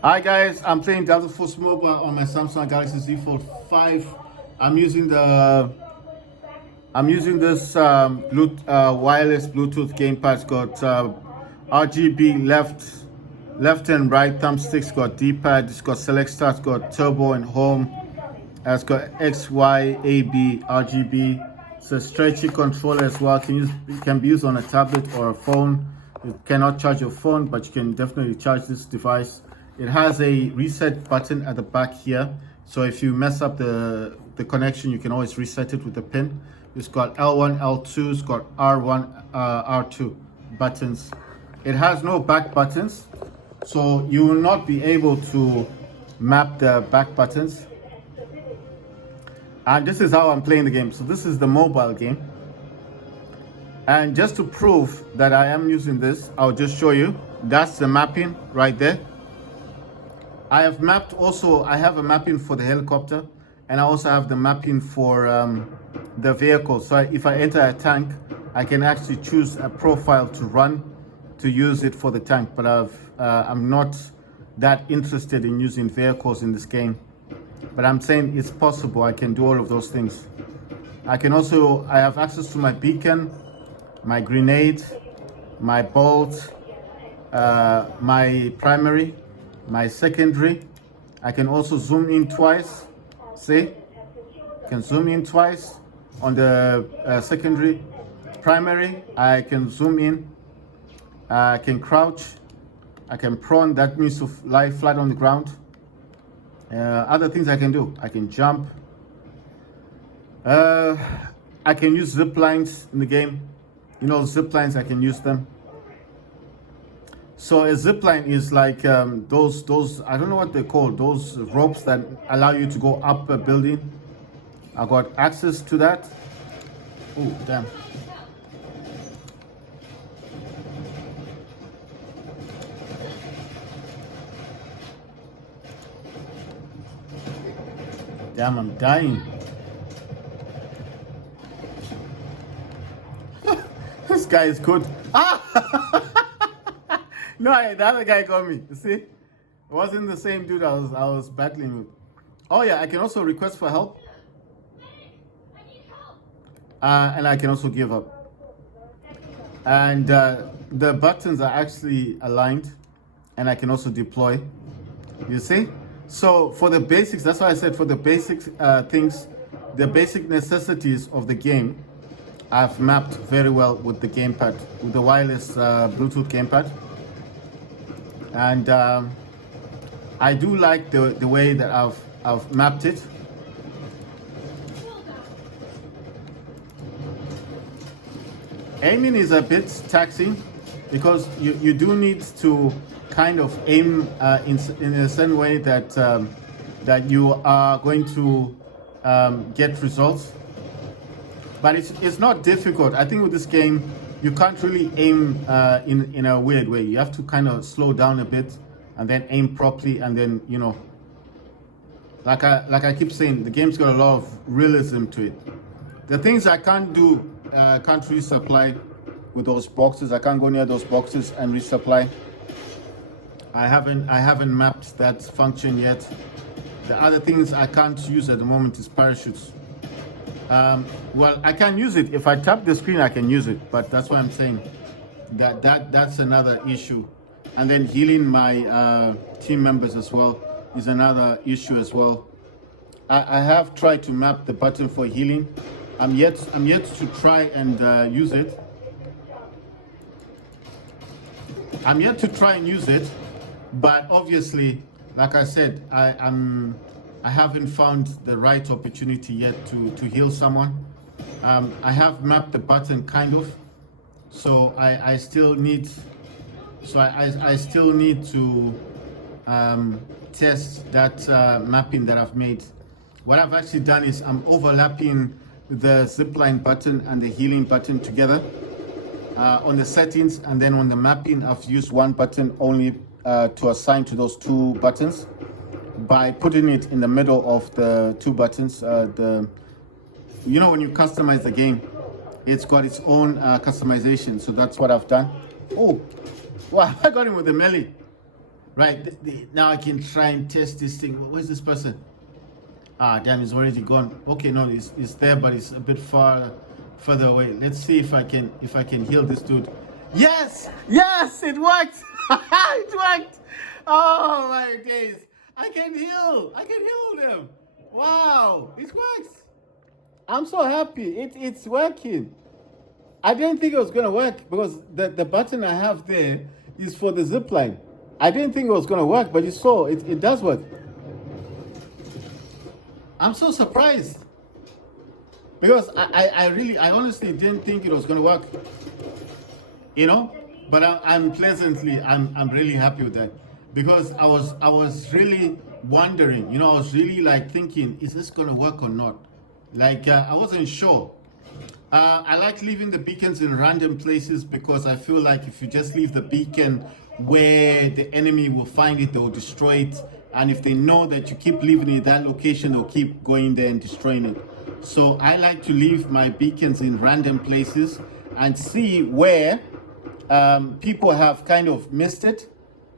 Hi guys, I'm playing Delta Force Mobile on my Samsung Galaxy Z Fold 5. I'm using this wireless Bluetooth gamepad. It's got RGB left and right thumbsticks. It's got D-pad. It's got select start. It's got turbo and home. It's got X, Y, A, B, RGB. It's a stretchy controller as well. It can be used on a tablet or a phone. You cannot charge your phone, but you can definitely charge this device. It has a reset button at the back here. So if you mess up the connection, you can always reset it with the pin. It's got L1, L2, it's got R1, R2 buttons. It has no back buttons, so you will not be able to map the back buttons. And this is how I'm playing the game. So this is the mobile game. And just to prove that I am using this, I'll just show you. That's the mapping right there. I have mapped also, I have a mapping for the helicopter, and I also have the mapping for the vehicle. So if I enter a tank, I can actually choose a profile to run to use it for the tank. But I'm not that interested in using vehicles in this game. But I'm saying it's possible. I can do all of those things. I have access to my beacon, my grenade, my bolt, my primary, my secondary. I can also zoom in twice. See? I can zoom in twice on the secondary. Primary, I can zoom in. I can crouch. I can prone, that means to lie flat on the ground. Other things I can do. I can jump. I can use zip lines in the game. You know, zip lines, I can use them. So a zip line is like those I don't know what they're called, those ropes that allow you to go up a building. I got access to that. Oh, damn. Damn, I'm dying. This guy is good. Ah! No, the other guy got me. You see, it wasn't the same dude I was battling with. Oh yeah, I can also request for help, and I can also give up. And the buttons are actually aligned, and I can also deploy. You see, so for the basics, that's why I said for the basic things, the basic necessities of the game, I've mapped very well with the gamepad, with the wireless Bluetooth gamepad. And I do like the way that I've mapped it. Aiming is a bit taxing because you do need to kind of aim in a certain way that that you are going to get results. But it's not difficult. I think with this game, you can't really aim in a weird way. You have to kind of slow down a bit and then aim properly, and then, you know, like I keep saying, the game's got a lot of realism to it. The things I can't do, can't resupply with those boxes. I can't go near those boxes and resupply. I haven't mapped that function yet. The other things I can't use at the moment is parachutes. Well, I can use it. If I tap the screen, I can use it. But that's what I'm saying. That's another issue. And then healing my team members as well is another issue as well. I have tried to map the button for healing. I'm yet to try and use it. I'm yet to try and use it, but obviously, like I said, I haven't found the right opportunity yet to heal someone. I have mapped the button kind of, so I still need. So I still need to test that mapping that I've made. What I've actually done is I'm overlapping the zipline button and the healing button together on the settings, and then on the mapping I've used one button only to assign to those two buttons by putting it in the middle of the two buttons. You know, when you customize the game, it's got its own customization, so that's what I've done. Oh, wow, I got him with the melee. Right, now I can try and test this thing. Where's this person? Ah, damn, he's already gone. Okay, no, he's there, but it's a bit further away. Let's see if I can heal this dude. Yes, yes, it worked. It worked. Oh my days! I can heal them. Wow, it works. I'm so happy. It's working. I didn't think it was gonna work because the button I have there is for the zip line. I didn't think it was gonna work, but you saw it does work. I'm so surprised because I honestly didn't think it was gonna work. You know, but I'm really happy with that because I was really wondering. You know, I was really like thinking, is this gonna work or not? Like I wasn't sure. I like leaving the beacons in random places because I feel like if you just leave the beacon where the enemy will find it, they'll destroy it. And if they know that you keep leaving it that location, they'll keep going there and destroying it. So I like to leave my beacons in random places and see where people have kind of missed it.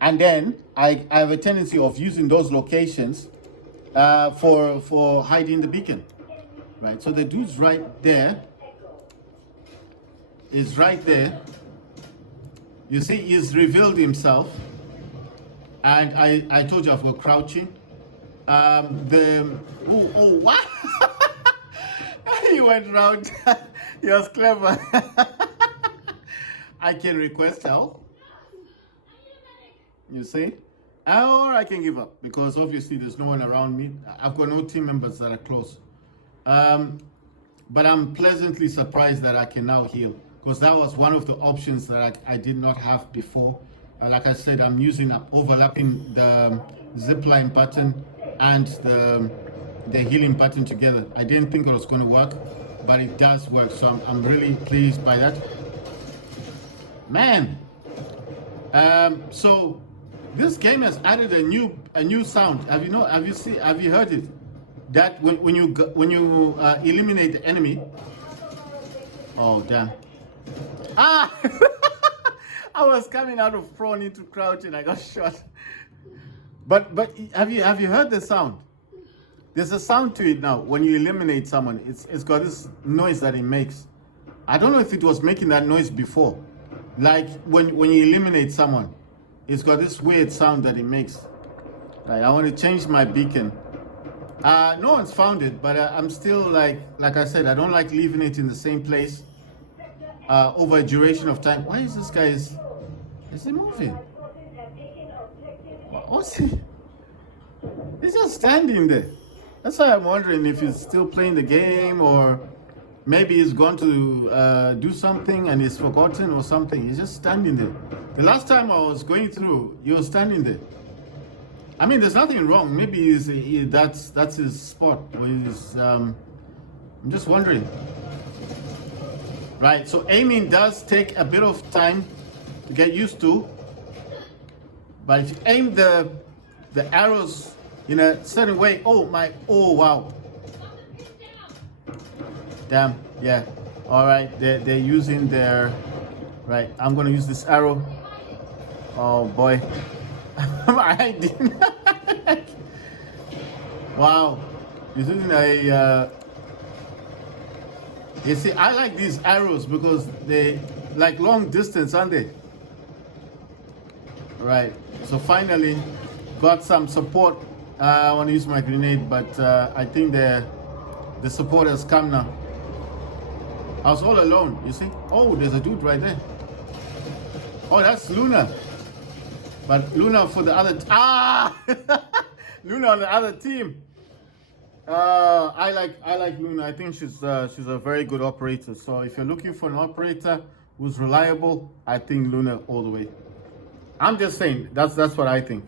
And then I have a tendency of using those locations for hiding the beacon. Right, so the dude's right there. Is right there. You see, he's revealed himself. And I told you I've got crouching. What? He went round. He was clever. I can request help. You see? Or I can give up because obviously there's no one around me. I've got no team members that are close. But I'm pleasantly surprised that I can now heal because that was one of the options that I did not have before. Like I said, I'm overlapping the zipline button and the healing button together. I didn't think it was going to work, but it does work. So I'm really pleased by that. Man, so this game has added a new sound. Have you heard it? That when you eliminate the enemy. Oh damn! Ah, I was coming out of prone into crouch and I got shot. But have you heard the sound? There's a sound to it now. When you eliminate someone, it's got this noise that it makes. I don't know if it was making that noise before. Like when you eliminate someone, it's got this weird sound that it makes. Right, I want to change my beacon. No one's found it, but I'm still like I said, I don't like leaving it in the same place over a duration of time. Why is this guy is he moving? What's he? He's just standing there. That's why I'm wondering if he's still playing the game or maybe he's gone to do something and he's forgotten or something. He's just standing there. The last time I was going through, he was standing there. I mean, there's nothing wrong. Maybe that's his spot. Or I'm just wondering. Right, so aiming does take a bit of time to get used to. But if you aim the arrows in a certain way, oh wow. Damn, yeah. All right, they're using their, right, I'm gonna use this arrow. Oh boy. I didn't. Wow, he's using a. You see, I like these arrows because they like long distance, aren't they? Right. So finally, got some support. I want to use my grenade, but I think the support has come now. I was all alone. You see? Oh, there's a dude right there. Oh, that's Luna. But Luna for the other Luna on the other team. I like Luna. I think she's a very good operator. So if you're looking for an operator who's reliable, I think Luna all the way. I'm just saying that's what I think.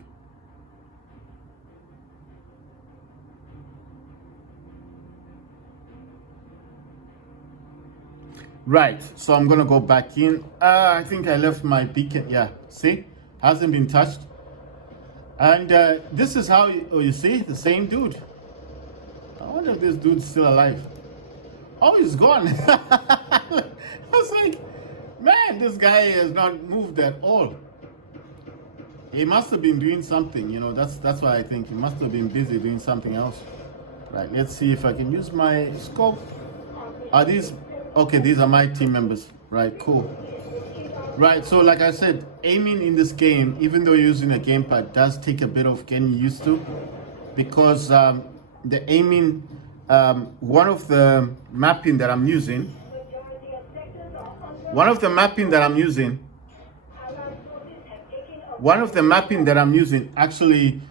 Right. So I'm gonna go back in. I think I left my beacon. Yeah. See. Hasn't been touched. And this is how, you see, the same dude. I wonder if this dude's still alive. Oh, he's gone. I was like, man, this guy has not moved at all. He must have been doing something, you know. That's why I think he must have been busy doing something else. Right, let's see if I can use my scope. Are these okay? These are my team members. Right, cool. Right, so like I said, aiming in this game, even though you're using a gamepad, does take a bit of getting used to, because the aiming, one of the mapping that I'm using, actually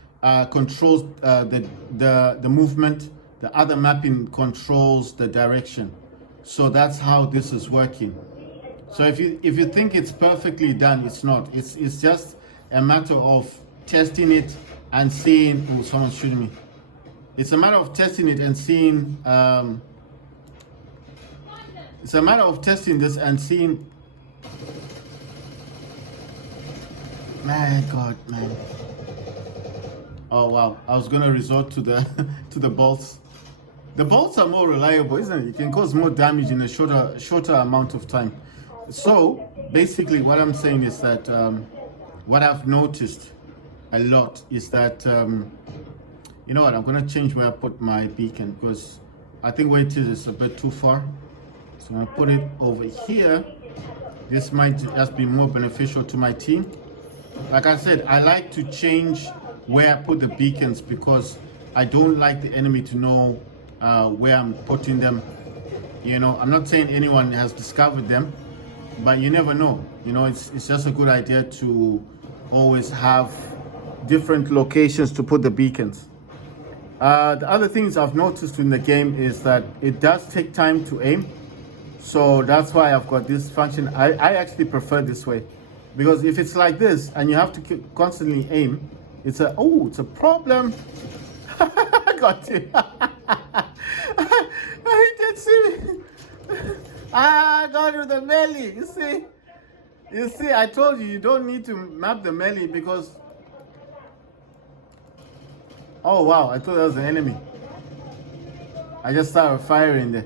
controls the movement. The other mapping controls the direction. So that's how this is working. So if you think it's perfectly done, it's not. It's just a matter of testing it and seeing. Oh, someone's shooting me. It's a matter of testing it and seeing. It's a matter of testing this and seeing. My God, man. Oh wow! I was gonna resort to the to the bolts. The bolts are more reliable, isn't it? You can cause more damage in a shorter amount of time. So basically, what I'm saying is that what I've noticed a lot is that you know what? I'm gonna change where I put my beacon, because I think where it is a bit too far. So I'm gonna put it over here. This might just be more beneficial to my team. Like I said, I like to change where I put the beacons because I don't like the enemy to know where I'm putting them. You know, I'm not saying anyone has discovered them, but you never know. You know, it's just a good idea to always have different locations to put the beacons. The other things I've noticed in the game is that it does take time to aim. So that's why I've got this function. I actually prefer this way, because if it's like this and you have to constantly aim, it's a problem. I got you. He did see me. I got with the melee. You see, I told you don't need to map the melee because. Oh wow, I thought that was an enemy. I just started firing there.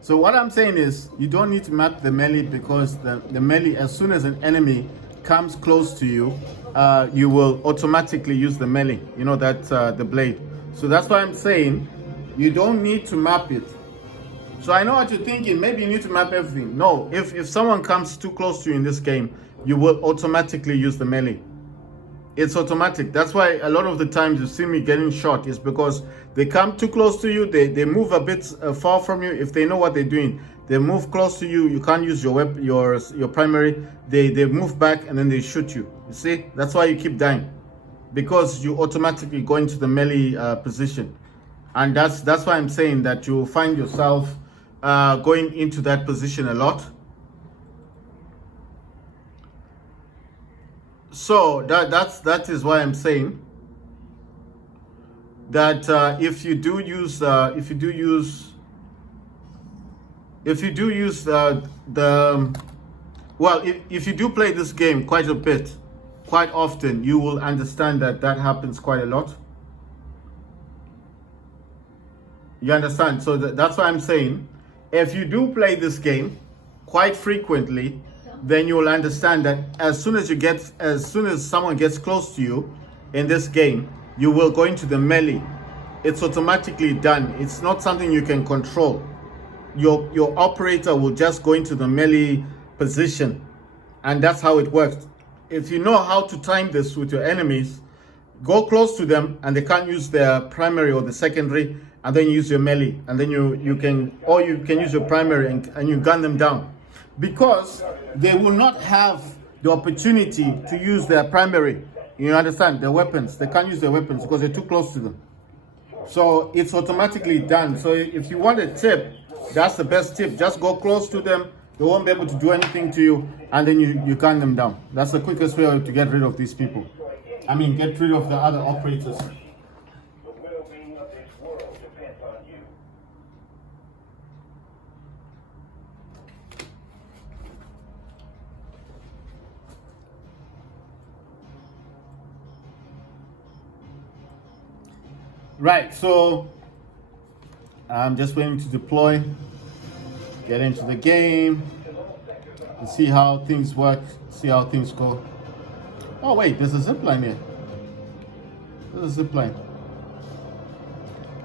So what I'm saying is, you don't need to map the melee because the melee, as soon as an enemy comes close to you, you will automatically use the melee. You know, that's the blade. So that's why I'm saying you don't need to map it. So I know what you're thinking. Maybe you need to map everything. No, if someone comes too close to you in this game, you will automatically use the melee. It's automatic. That's why a lot of the times you see me getting shot is because they come too close to you. They move a bit far from you. If they know what they're doing, they move close to you. You can't use your your primary. They move back and then they shoot you. You see, that's why you keep dying, because you automatically go into the melee position, and that's why I'm saying that you find yourself going into that position a lot. So that is why I'm saying that if you do use if you do play this game quite a bit, quite often, you will understand that happens quite a lot. You understand? So that's why I'm saying, if you do play this game quite frequently, then you will understand that as soon as someone gets close to you in this game, you will go into the melee. It's automatically done. It's not something you can control. Your operator will just go into the melee position, and that's how it works. If you know how to time this with your enemies, go close to them and they can't use their primary or the secondary, and then you use your melee, and then you can use your primary and you gun them down. Because they will not have the opportunity to use their primary. You understand? Their weapons. They can't use their weapons because they're too close to them. So it's automatically done. So if you want a tip, that's the best tip. Just go close to them. They won't be able to do anything to you, and then you gun them down. That's the quickest way to get rid of these people. I mean, get rid of the other operators. Right, so I'm just waiting to deploy, get into the game, and see how things work, see how things go. Oh wait, there's a zip line here. There's a zip line.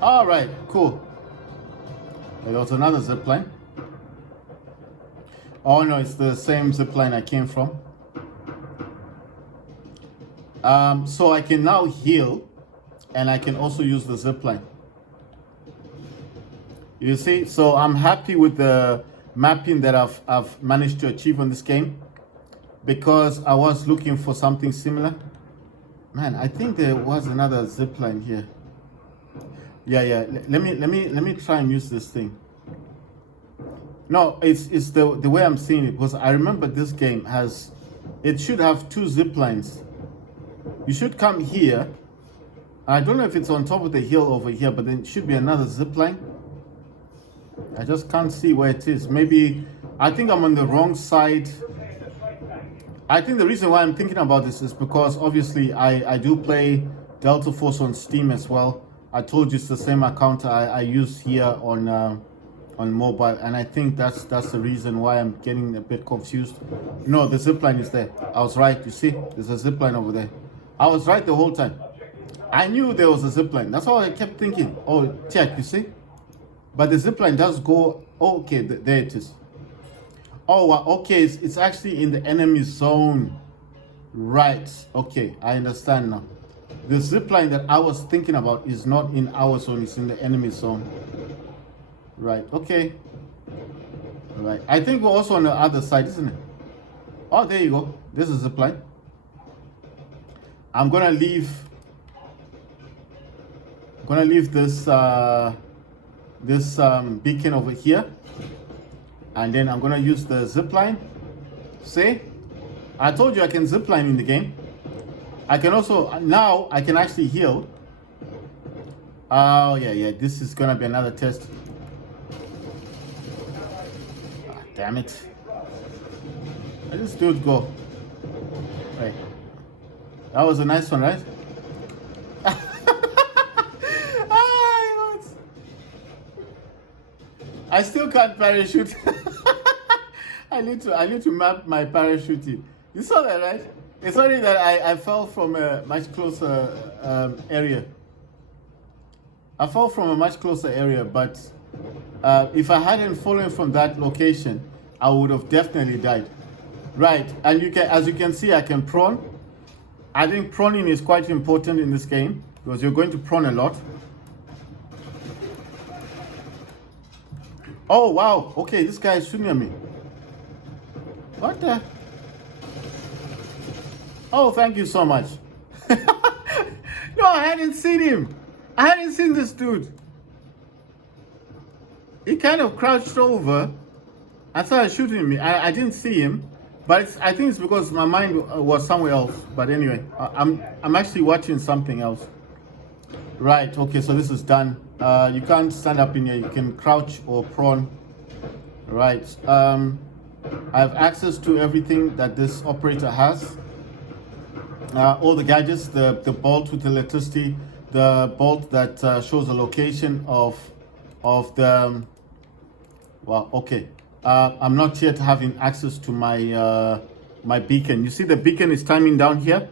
All right, cool. There was another zip line. Oh no, it's the same zip line I came from. So I can now heal, and I can also use the zip line. You see, so I'm happy with the mapping that I've managed to achieve on this game, because I was looking for something similar. Man, I think there was another zip line here. Yeah. Let me try and use this thing. No, it's the way I'm seeing it, because I remember this game has, it should have 2 zip lines. You should come here. I don't know if it's on top of the hill over here, but then it should be another zip line. I just can't see where it is. Maybe, I think I'm on the wrong side. I think the reason why I'm thinking about this is because obviously I do play Delta Force on Steam as well. I told you it's the same account I use here on mobile, and I think that's the reason why I'm getting a bit confused. No, the zipline is there. I was right. You see, there's a zipline over there. I was right the whole time. I knew there was a zipline. That's all I kept thinking. Oh, check. You see, but the zipline does go. Oh, okay, there it is. Oh, okay. It's actually in the enemy zone. Right. Okay, I understand now. The zipline that I was thinking about is not in our zone. It's in the enemy zone. Right, okay. Right. I think we're also on the other side, isn't it? Oh, there you go. This is the plan. I'm gonna leave this beacon over here, and then I'm gonna use the zip line. See? I told you I can zip line in the game. I can also, now I can actually heal. Oh yeah, this is gonna be another test. Damn it. Let this dude go. Right. That was a nice one, right? I still can't parachute. I need to map my parachuting. You saw that, right? It's only that I fell from a much closer area. I fell from a much closer area, but if I hadn't fallen from that location, I would have definitely died. Right, and as you can see, I can prone. I think proning is quite important in this game, because you're going to prone a lot. Oh wow, okay, this guy is shooting at me. What the? Oh, thank you so much. No, I hadn't seen him. I hadn't seen this dude. He kind of crouched over and started shooting me. I didn't see him, but I think it's because my mind was somewhere else. But anyway, I'm actually watching something else. Right, okay, so this is done. You can't stand up in here. You can crouch or prone. Right. I have access to everything that this operator has. All the gadgets, the bolt with electricity, the bolt that shows the location of the. Well, okay. I'm not yet having access to my my beacon. You see the beacon is timing down here.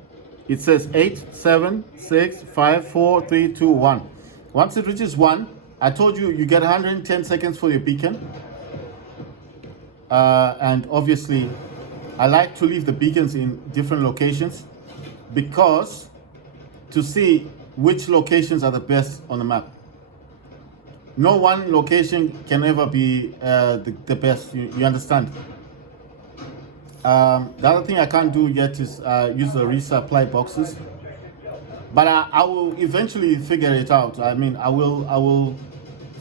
It says 8, 7, 6, 5, 4, 3, 2, 1. Once it reaches 1, I told you you get 110 seconds for your beacon. And obviously, I like to leave the beacons in different locations because to see which locations are the best on the map. No one location can ever be the best, you understand? The other thing I can't do yet is use the resupply boxes, but I will eventually figure it out. I mean, I will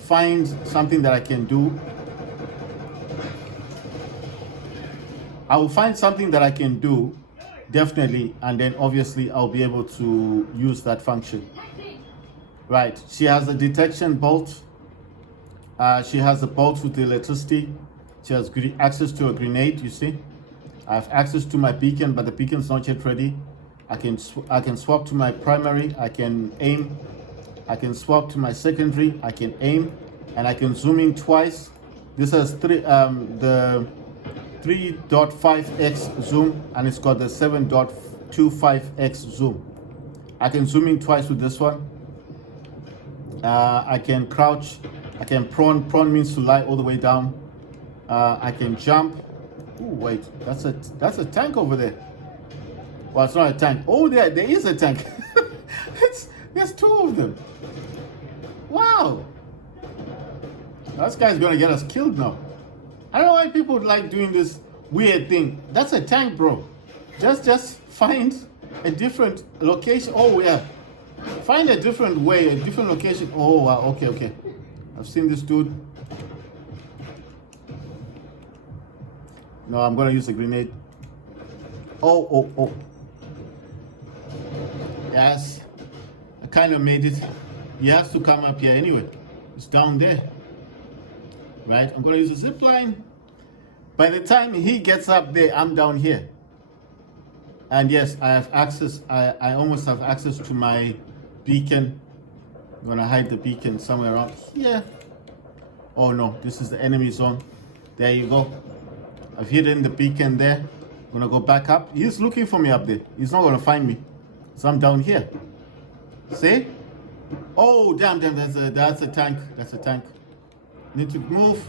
find something that I can do. I will find something that I can do, definitely, and then obviously I'll be able to use that function. Right, she has a detection bolt. She has a bolt with the electricity. She has access to a grenade, you see. I have access to my beacon, but the beacon's not yet ready. I can swap to my primary. I can aim. I can swap to my secondary. I can aim, and I can zoom in twice. This has the 3.5x zoom, and it's got the 7.2 25x zoom. I can zoom in twice with this one. I can crouch. I can prone. Prone means to lie all the way down. I can jump. Ooh, wait, that's a tank over there. Well, it's not a tank. Oh, there is a tank. There's two of them. Wow. This guy's gonna get us killed now. I don't know why people like doing this weird thing. That's a tank, bro. Just find a different location. Oh yeah. Find a different way, a different location. Oh wow, okay. I've seen this dude. No, I'm gonna use a grenade. Oh. Yes. I kind of made it. He has to come up here anyway. It's down there. Right? I'm gonna use a zip line. By the time he gets up there, I'm down here. And yes, I have access. I almost have access to my beacon. I'm gonna hide the beacon somewhere around here. Oh no, this is the enemy zone. There you go. I've hidden the beacon there. I'm gonna go back up. He's looking for me up there. He's not gonna find me. So I'm down here. See? Oh damn, that's a tank. That's a tank. Need to move.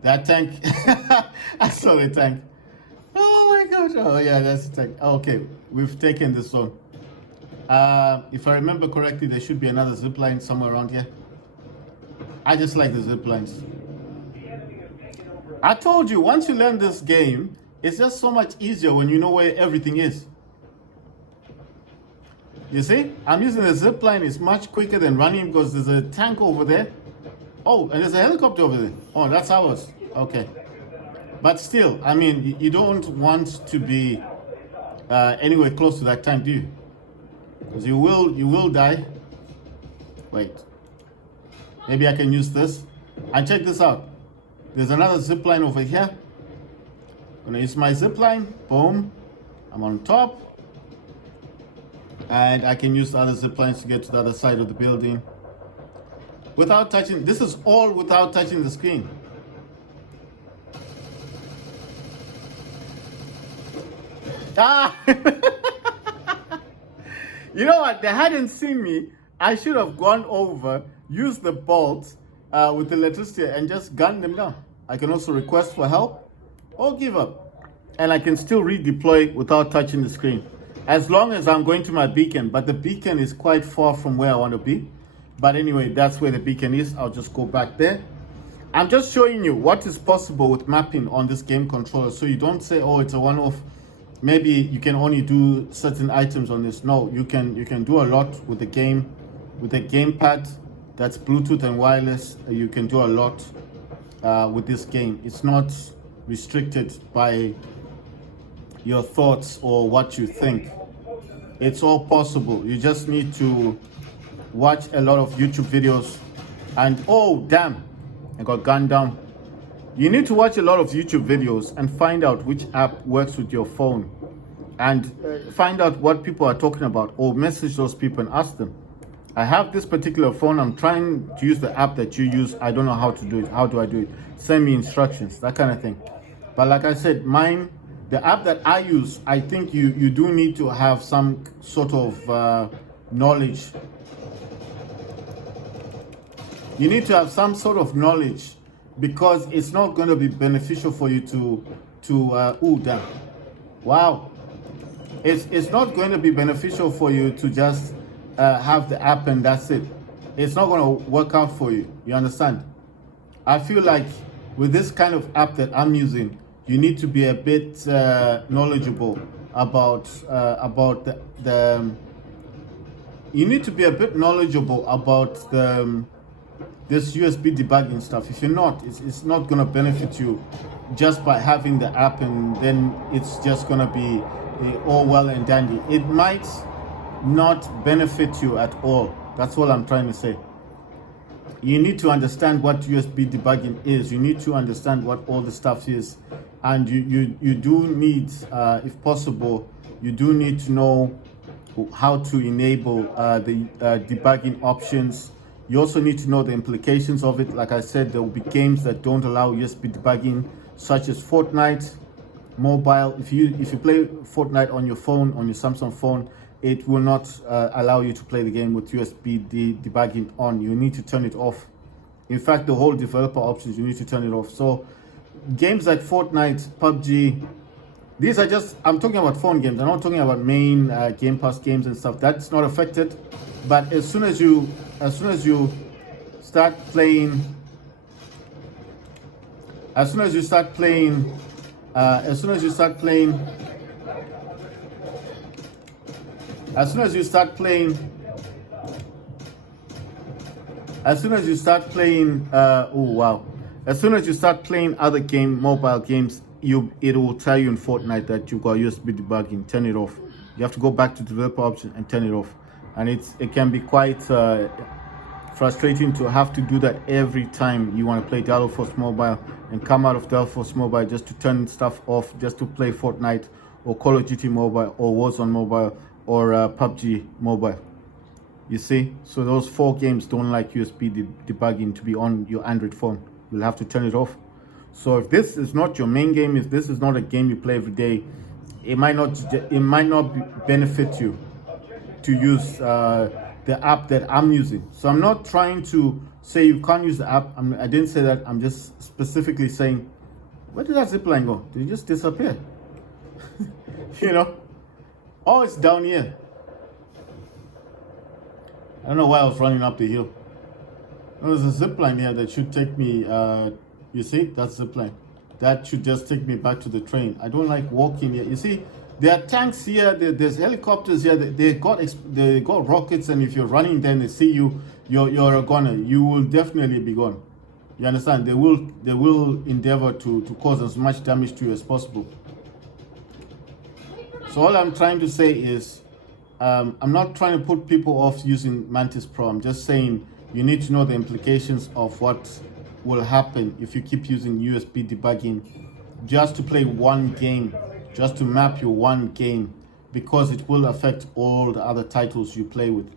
That tank. I saw the tank. Oh my gosh. Oh yeah, that's a tank. Okay, we've taken this zone. If I remember correctly, there should be another zip line somewhere around here. I just like the zip lines. I told you, once you learn this game, it's just so much easier when you know where everything is. You see, I'm using the zip line. It's much quicker than running because there's a tank over there. Oh, and there's a helicopter over there. Oh, that's ours. Okay. But still, I mean, you don't want to be anywhere close to that tank, do you? Because you will die. Wait. Maybe I can use this. And check this out. There's another zip line over here. I'm gonna use my zip line. Boom. I'm on top. And I can use the other zip lines to get to the other side of the building. Without touching, this is all without touching the screen. Ah! You know what? They hadn't seen me. I should have gone over, used the bolt with electricity and just gunned them down. I can also request for help or give up. And I can still redeploy without touching the screen. As long as I'm going to my beacon, but the beacon is quite far from where I want to be. But anyway, that's where the beacon is. I'll just go back there. I'm just showing you what is possible with mapping on this game controller. So you don't say, oh, it's a one-off. Maybe you can only do certain items on this. No, you can do a lot with the game, with the gamepad. That's Bluetooth and wireless. You can do a lot with this game. It's not restricted by your thoughts or what you think. It's all possible. You just need to watch a lot of YouTube videos. And oh damn, I got gunned down. You need to watch a lot of YouTube videos and find out which app works with your phone, and find out what people are talking about, or message those people and ask them. I have this particular phone. I'm trying to use the app that you use. I don't know how to do it. How do I do it? Send me instructions, that kind of thing. But like I said, mine, the app that I use, I think you do need to have some sort of knowledge. You need to have some sort of knowledge, because it's not going to be beneficial for you to ooh, damn. Wow. It's not going to be beneficial for you to just have the app and that's it. It's not going to work out for you. You understand? I feel like with this kind of app that I'm using, you need to be a bit knowledgeable about the you need to be a bit knowledgeable about this USB debugging stuff. If you're not, it's not going to benefit you just by having the app, and then it's just going to be all well and dandy. It might not benefit you at all. That's all I'm trying to say. You need to understand what USB debugging is. You need to understand what all the stuff is. And you do need, if possible, you do need to know how to enable the debugging options. You also need to know the implications of it. Like I said, there will be games that don't allow USB debugging, such as Fortnite. mobile. If you play Fortnite on your phone, on your Samsung phone, it will not allow you to play the game with USB debugging on. You need to turn it off. In fact, the whole developer options, you need to turn it off. So games like Fortnite, PUBG, these are just, I'm talking about phone games. I'm not talking about main Game Pass games and stuff. That's not affected. But as soon as you start playing, as soon as you start playing other mobile games, it will tell you in Fortnite that you got USB debugging. Turn it off. You have to go back to developer option and turn it off, and it can be quite frustrating to have to do that every time you want to play Delta Force Mobile and come out of Delta Force Mobile just to turn stuff off, just to play Fortnite or Call of Duty Mobile or Warzone Mobile or PUBG Mobile. You see, so those 4 games don't like USB debugging to be on your Android phone. You'll have to turn it off. So if this is not your main game, if this is not a game you play every day, it might not benefit you to use the app that I'm using. So I'm not trying to say you can't use the app. I didn't say that. I'm just specifically saying, where did that zipline go? Did it just disappear? You know? Oh, it's down here. I don't know why I was running up the hill. There's a zip line here that should take me, you see, that's zip line. That should just take me back to the train. I don't like walking here. You see, there are tanks here, there's helicopters here, they got rockets, and if you're running then they see you, you're a goner. You will definitely be gone. You understand? They will endeavor to cause as much damage to you as possible. So all I'm trying to say is, I'm not trying to put people off using Mantis Pro. I'm just saying you need to know the implications of what will happen if you keep using USB debugging just to play one game, just to map your one game, because it will affect all the other titles you play with.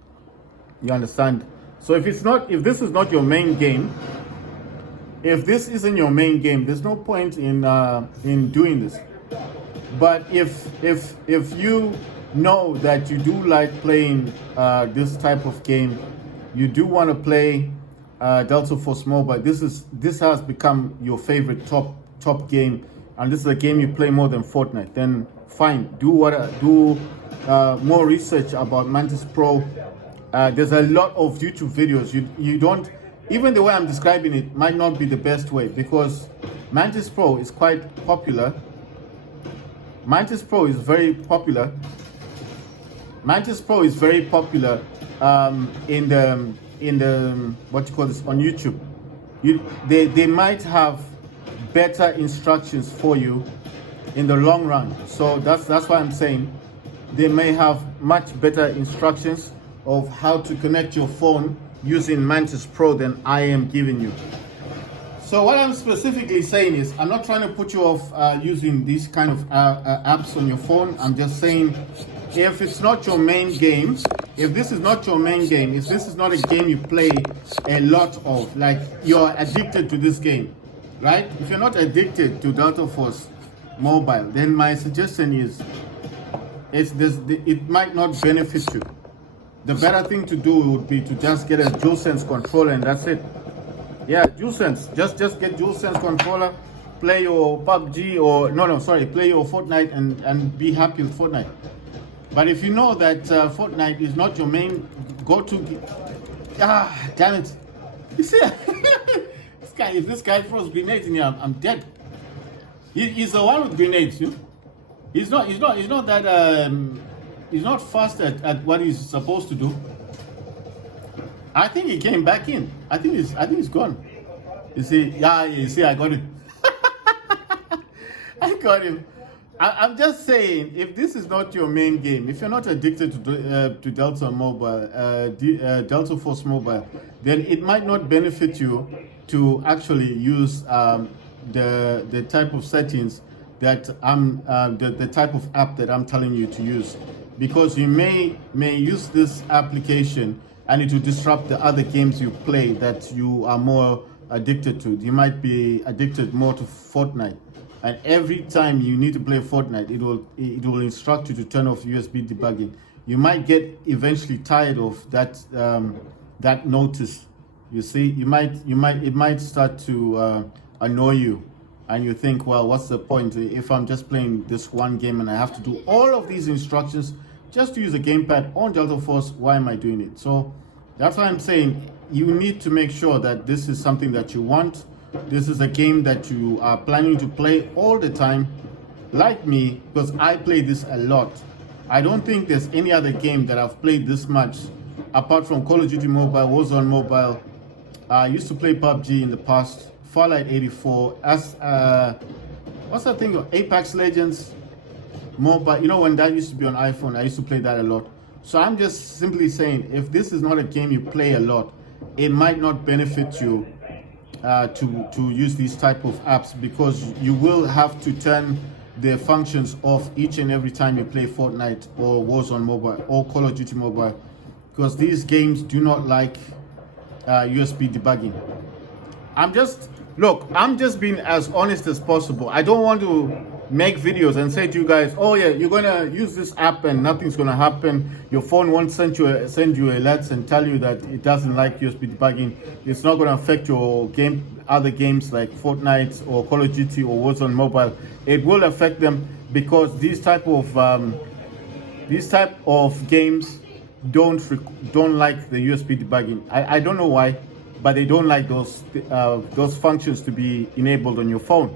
You understand? So if this is not your main game, if this isn't your main game, there's no point in doing this. But if you know that you do like playing this type of game, you do want to play Delta Force Mobile, this has become your favorite top game, and this is a game you play more than Fortnite, then fine, do more research about Mantis Pro. There's a lot of YouTube videos. You don't, even the way I'm describing it might not be the best way, because Mantis Pro is quite popular. Mantis Pro is very popular. Mantis Pro is very popular in the what you call this, on YouTube. They might have better instructions for you in the long run. So that's why I'm saying they may have much better instructions of how to connect your phone using Mantis Pro than I am giving you. So what I'm specifically saying is, I'm not trying to put you off using these kind of apps on your phone. I'm just saying, if it's not your main game, if this is not your main game, if this is not a game you play a lot of, like you're addicted to this game, right? If you're not addicted to Delta Force Mobile, then my suggestion is, it might not benefit you. The better thing to do would be to just get a DualSense controller, and that's it. Yeah, DualSense. Just get DualSense controller, play your PUBG play your Fortnite and be happy with Fortnite. But if you know that Fortnite is not your main go-to, damn it! You see, if this guy throws grenades in here, I'm dead. He's the one with grenades. You know? He's not fast at what he's supposed to do. I think he came back in. I think he's gone. You see, I got him. I got him. I'm just saying, if this is not your main game, if you're not addicted to Delta Mobile, Delta Force Mobile, then it might not benefit you to actually use the type of settings that the type of app that I'm telling you to use, because you may use this application and it will disrupt the other games you play that you are more addicted to. You might be addicted more to Fortnite. and every time you need to play Fortnite, it will instruct you to turn off USB debugging. You might get eventually tired of that that notice. You see, it might start to annoy you, and you think, well, what's the point if I'm just playing this one game and I have to do all of these instructions just to use a gamepad on Delta Force? Why am I doing it? So that's why I'm saying you need to make sure that this is something that you want. This is a game that you are planning to play all the time, like me, because I play this a lot. I don't think there's any other game that I've played this much, apart from Call of Duty Mobile, Warzone Mobile. I used to play PUBG in the past, Fallout 84, as what's that thing, Apex Legends Mobile. You know, when that used to be on iPhone, I used to play that a lot. So I'm just simply saying, if this is not a game you play a lot, it might not benefit you to use these type of apps, because you will have to turn the functions off each and every time you play Fortnite or Warzone Mobile or Call of Duty Mobile, because these games do not like USB debugging. I'm just being as honest as possible. I don't want to make videos and say to you guys, oh yeah, you're gonna use this app and nothing's gonna happen. Your phone won't send you alerts and tell you that it doesn't like USB debugging. It's not gonna affect your other games like Fortnite or Call of Duty or Warzone Mobile. It will affect them, because these type of games don't like the USB debugging. I don't know why, but they don't like those functions to be enabled on your phone.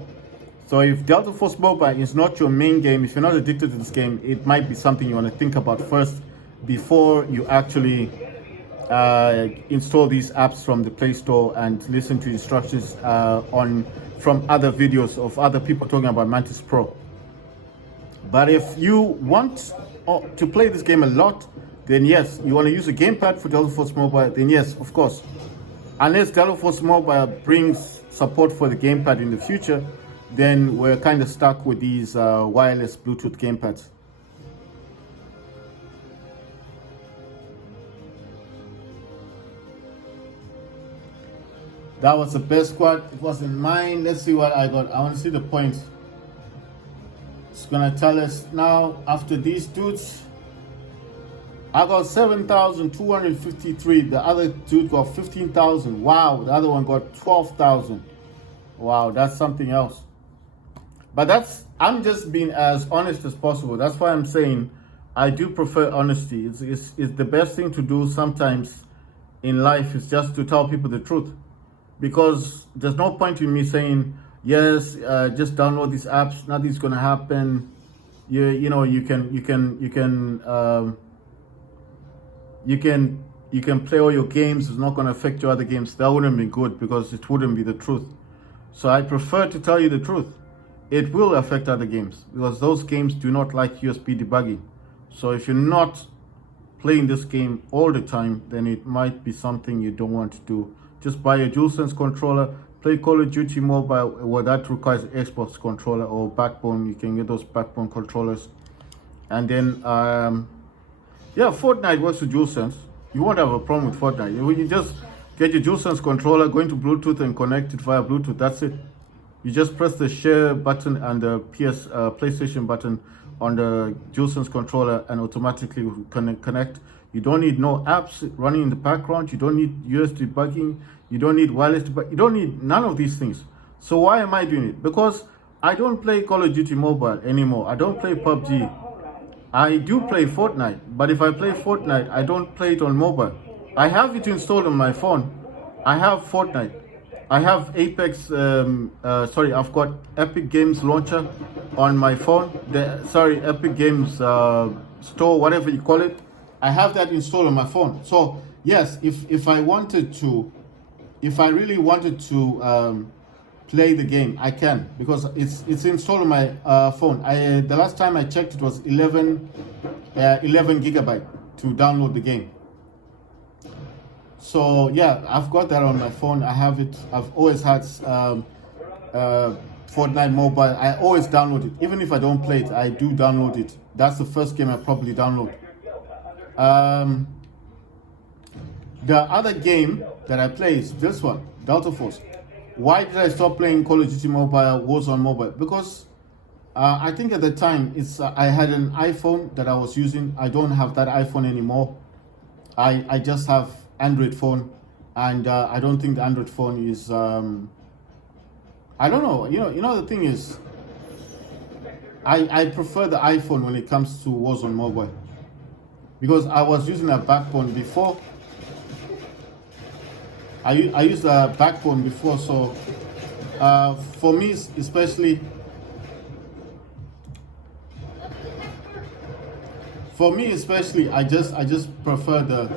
So if Delta Force Mobile is not your main game, if you're not addicted to this game, it might be something you want to think about first before you actually install these apps from the Play Store and listen to instructions from other videos of other people talking about Mantis Pro. But if you want to play this game a lot, then yes, you want to use a gamepad for Delta Force Mobile, then yes, of course. Unless Delta Force Mobile brings support for the gamepad in the future, then we're kind of stuck with these wireless Bluetooth gamepads. That was the best squad. It wasn't mine. Let's see what I got. I want to see the points. It's gonna tell us now after these dudes. I got 7,253. The other dude got 15,000. Wow. The other one got 12,000. Wow, that's something else. But I'm just being as honest as possible. That's why I'm saying I do prefer honesty. It's the best thing to do sometimes in life, is just to tell people the truth. Because there's no point in me saying, yes, just download these apps, nothing's gonna happen. You can play all your games, it's not gonna affect your other games. That wouldn't be good, because it wouldn't be the truth. So I prefer to tell you the truth. It will affect other games, because those games do not like USB debugging. So if you're not playing this game all the time, then it might be something you don't want to do. Just buy a DualSense controller, play Call of Duty Mobile, where that requires an Xbox controller or Backbone. You can get those Backbone controllers. And then, yeah, Fortnite works with DualSense. You won't have a problem with Fortnite. When you just get your DualSense controller, go into Bluetooth and connect it via Bluetooth, that's it. You just press the share button and the PlayStation button on the DualSense controller, and automatically connect. You don't need no apps running in the background. You don't need USB debugging. You don't need wireless debugging. You don't need none of these things. So why am I doing it? Because I don't play Call of Duty Mobile anymore. I don't play PUBG. I do play Fortnite, but if I play Fortnite, I don't play it on mobile. I have it installed on my phone. I have Fortnite. I have Apex, I've got Epic Games Launcher on my phone. Epic Games Store, whatever you call it. I have that installed on my phone. So yes, if I really wanted to play the game, I can, because it's installed on my phone. The last time I checked, it was 11 gigabyte to download the game. So yeah, I've got that on my phone. I have it. I've always had Fortnite Mobile. I always download it. Even if I don't play it, I do download it. That's the first game I probably download. The other game that I play is this one, Delta Force. Why did I stop playing Call of Duty Mobile, Warzone Mobile? Because I think at the time I had an iPhone that I was using. I don't have that iPhone anymore. I just have Android phone, and I don't think the Android phone is. I don't know. You know the thing is, I prefer the iPhone when it comes to Warzone Mobile, because I was using a backbone before. I used a backbone before, so for me especially. For me especially, I just prefer the.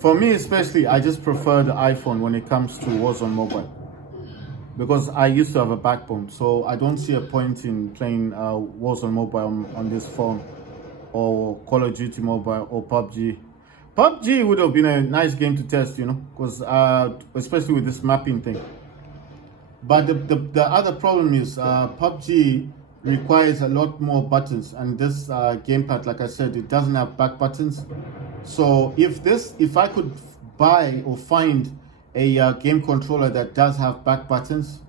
For me especially, I just prefer the iPhone when it comes to Warzone Mobile, because I used to have a backbone, so I don't see a point in playing Warzone Mobile on this phone, or Call of Duty Mobile, or PUBG. PUBG would have been a nice game to test, because especially with this mapping thing. But the other problem is PUBG requires a lot more buttons, and this gamepad, like I said, it doesn't have back buttons. So if I could buy or find a game controller that does have back buttons,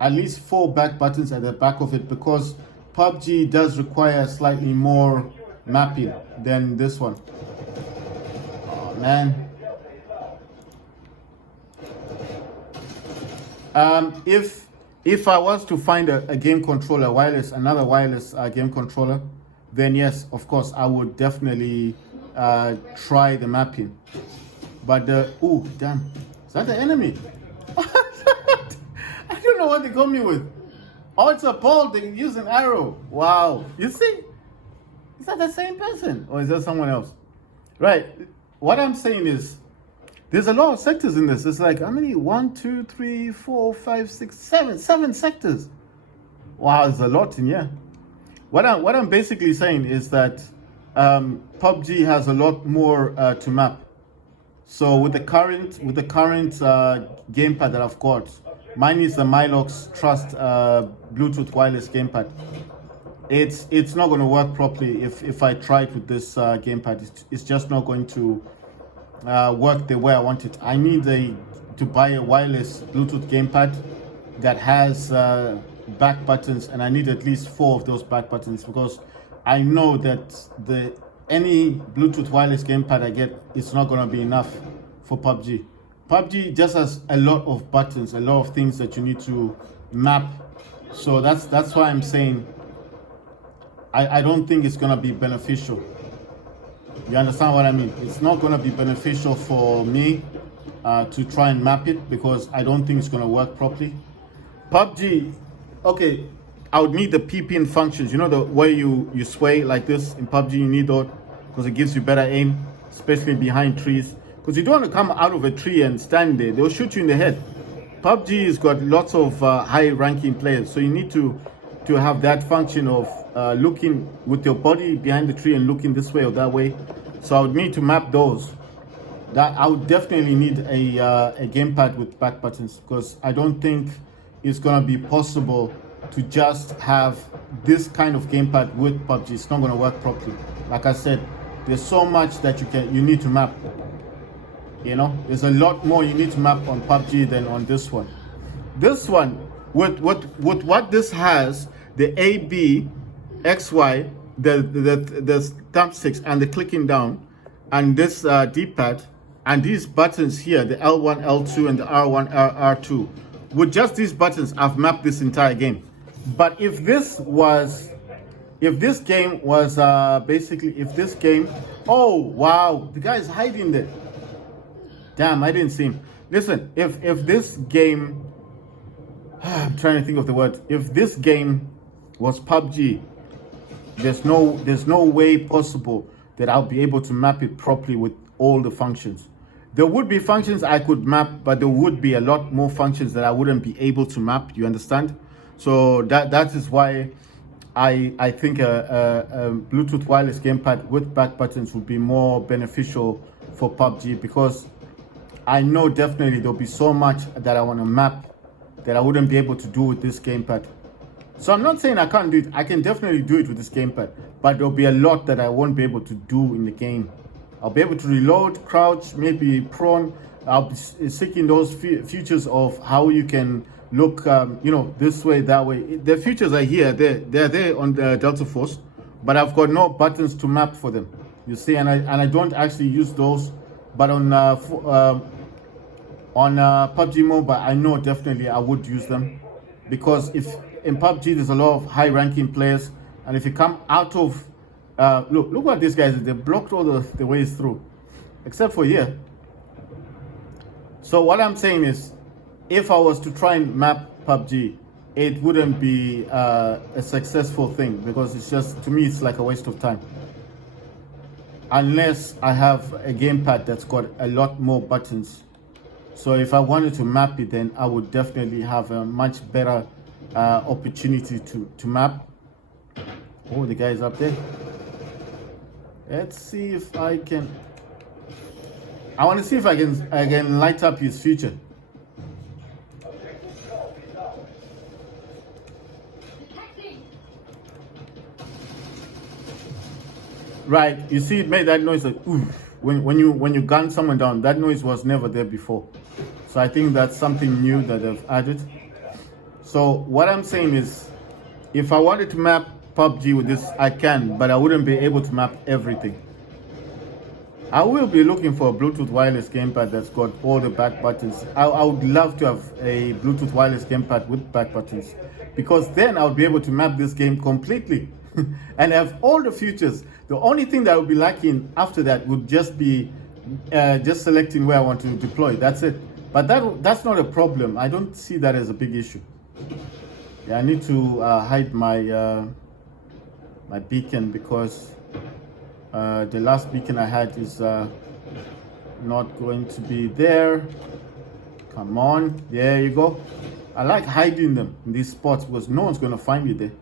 at least 4 back buttons at the back of it, because PUBG does require slightly more mapping than this one. Oh man. If I was to find a game controller, another wireless game controller, then yes, of course, I would definitely try the mapping. But oh damn, is that the enemy? I don't know what they got me with. Oh, it's a ball. They use an arrow. Wow, you see? Is that the same person, or is that someone else? Right. What I'm saying is, there's a lot of sectors in this. It's like, how many? 1, 2, 3, 4, 5, 6, 7. 7 sectors. Wow, there's a lot in here. What I'm basically saying is that PUBG has a lot more to map. So with the current gamepad that I've got, mine is the Milox Trust Bluetooth wireless gamepad. It's not going to work properly if I try it with this gamepad. It's just not going to work the way I want it. I need to buy a wireless Bluetooth gamepad that has back buttons, and I need at least 4 of those back buttons, because I know that any Bluetooth wireless gamepad I get, it's not going to be enough for PUBG. PUBG just has a lot of buttons, a lot of things that you need to map. So that's why I'm saying I don't think it's going to be beneficial. You understand what I mean? It's not going to be beneficial for me to try and map it, because I don't think it's going to work properly. PUBG, okay, I would need the P-pin functions. You know, the way you sway like this in PUBG, you need that, because it gives you better aim, especially behind trees. Because you don't want to come out of a tree and stand there. They'll shoot you in the head. PUBG has got lots of high-ranking players, so you need to have that function of looking with your body behind the tree and looking this way or that way. So I would need to map those. That I would definitely need a gamepad with back buttons, because I don't think it's gonna be possible to just have this kind of gamepad with PUBG. It's not gonna work properly. Like I said, there's so much that you need to map. There's a lot more you need to map on PUBG than on this one. This one, with what this has, the A, B, X, Y, the thumbsticks and the clicking down, and this D-pad, and these buttons here, the L1, L2, and the R1, R2. With just these buttons, I've mapped this entire game. But if this game was oh wow, the guy is hiding there. Damn, I didn't see him. Listen, if this game, I'm trying to think of the word. If this game was PUBG, there's no way possible that I'll be able to map it properly with all the functions. There would be functions I could map, but there would be a lot more functions that I wouldn't be able to map. You understand? So that is why I think a Bluetooth wireless gamepad with back buttons would be more beneficial for PUBG, because I know definitely there'll be so much that I want to map that I wouldn't be able to do with this gamepad. So I'm not saying I can't do it. I can definitely do it with this gamepad, but there'll be a lot that I won't be able to do in the game. I'll be able to reload, crouch, maybe prone, I'll be seeking those features of how you can look, this way, that way. The features are here. They're there on the Delta Force, but I've got no buttons to map for them. You see, and I don't actually use those. But on PUBG Mobile, I know definitely I would use them, because if in PUBG there's a lot of high-ranking players, and if you come out of look what these guys did. They blocked all the ways through, except for here. So what I'm saying is, if I was to try and map PUBG, it wouldn't be a successful thing, because it's just, to me, it's like a waste of time. Unless I have a gamepad that's got a lot more buttons. So if I wanted to map it, then I would definitely have a much better opportunity to map. Oh, the guy's up there. Let's see if I can. I want to see if I can light up his future. Right, you see, it made that noise like oof. When you gun someone down. That noise was never there before. So I think that's something new that they've added. So what I'm saying is, if I wanted to map PUBG with this, I can, but I wouldn't be able to map everything. I will be looking for a Bluetooth wireless gamepad that's got all the back buttons. I would love to have a Bluetooth wireless gamepad with back buttons, because then I would be able to map this game completely and have all the features. The only thing that would be lacking after that would just be just selecting where I want to deploy. That's it. But that's not a problem. I don't see that as a big issue. Yeah, I need to hide my my beacon, because the last beacon I had is not going to be there. Come on, there you go. I like hiding them in these spots because no one's going to find me there.